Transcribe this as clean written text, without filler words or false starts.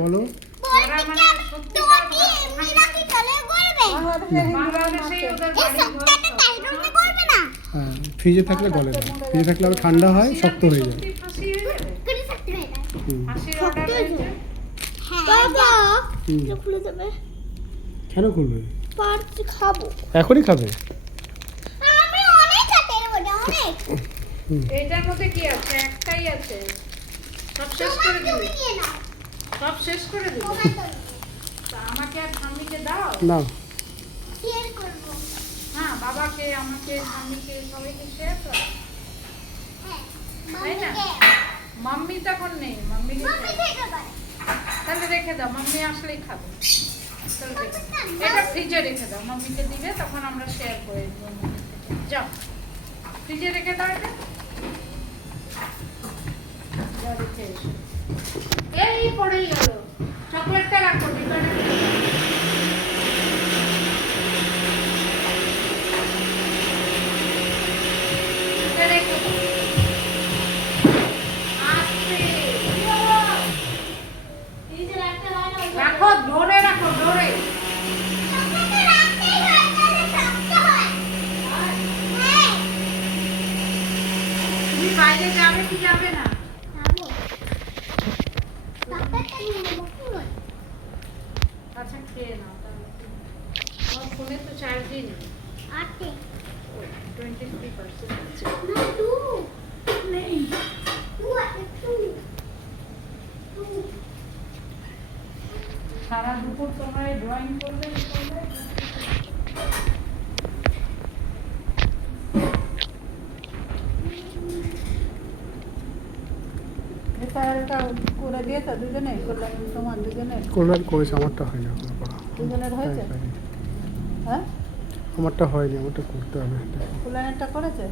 বলো হ্যাঁ, ফ্রিজে থাকলে গলে না, ফ্রিজে থাকলে আবার ঠান্ডা হয়, শক্ত হয়ে যায়। কেন খুলবে? এখনই খাবে? এটার মধ্যে কি আছে? একটাই আছে। সব শেষ করে দিবি? সব শেষ করে দিবি? আমাকে আর ঠাম্মিকে দাও না, হ্যাঁ, বাবাকে, আমাকে, ঠাম্মিকে, সবাইকে শেয়ার করো, তাই না? মাম্মি তখন নেই, মাম্মি তাহলে রেখে দাও, মাম্মি আসলেই খাবে। এটা ফ্রিজে রেখে দাও, মাম্মিকে দিবে, তখন আমরা শেয়ার করে দেবো। যাও ফ্রিজে রেখে দাও এটা। এই পড়েই গেল, চকলেটটা রাখো ভিতরে। রাখো, ধরে রাখো, ধরে। তুমি বাইরে যাবে কি যাবে না? আচ্ছা খেয়ে নাও তাহলে। আমার ফোনে তো চার্জই নেই, 23% আছে। সারা দুপুর তোমরা ড্রয়িং করলে করে দিয়েছো দুজনে? করলাম তোমার দুজনের? কল্যাণ করেছে, আমারটা হয়নি এখনো করা। দুজনের হয়েছে? হ্যাঁ, আমারটা হয়নি, আমারটা করতে হবে। কল্যাণেরটা করেছে?